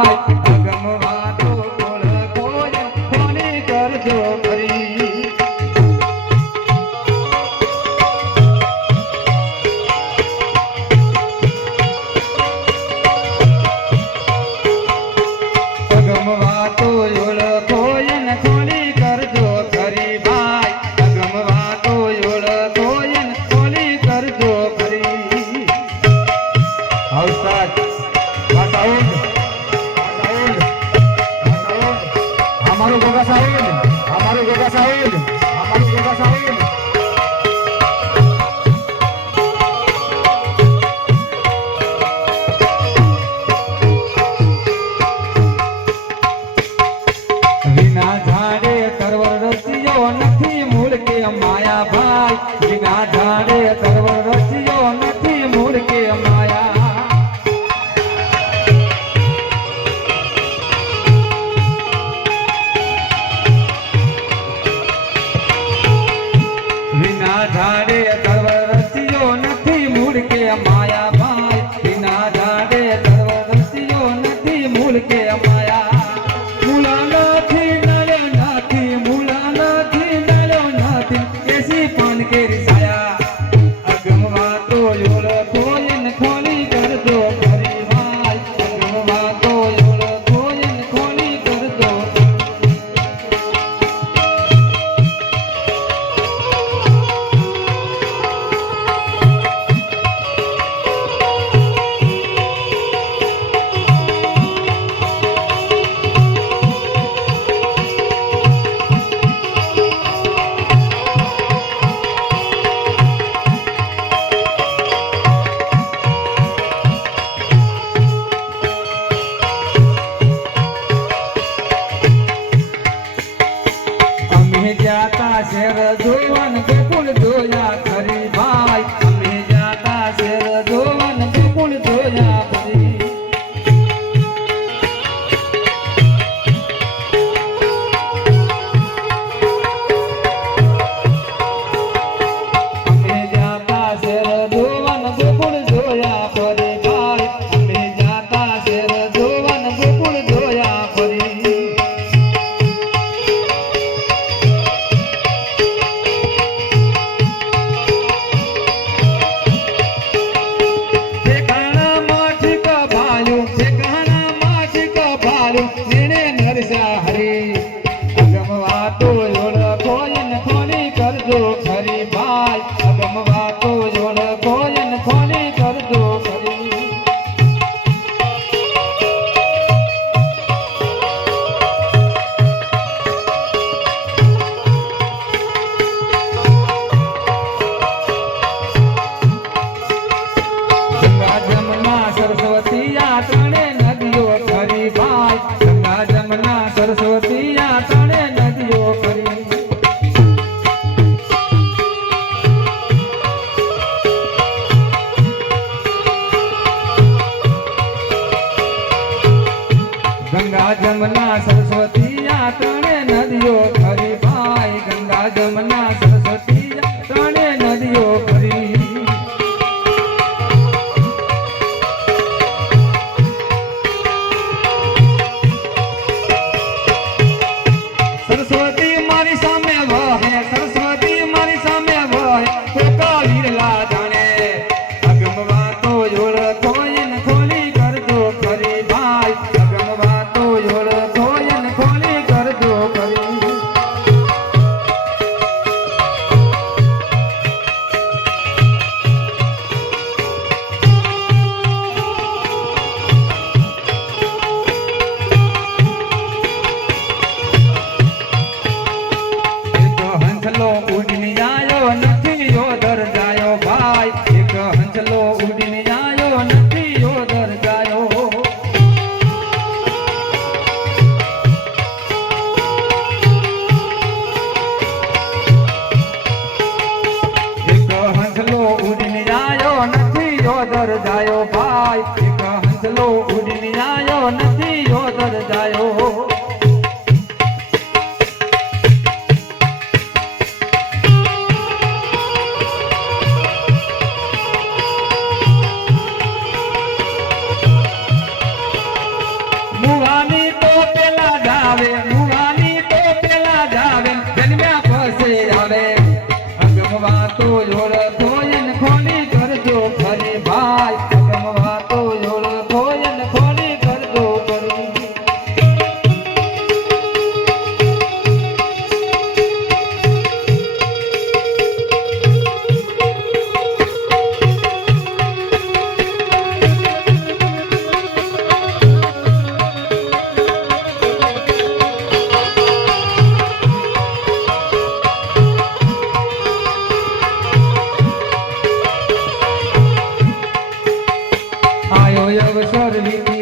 হয় amar ઘેર જોઈવન કે કુલ જોયા ખરી જમના સરસ્વતી ત્રણે નદીઓ ભરી સરસ્વતી મારી સામે વહે સરસ્વતી সরলিনী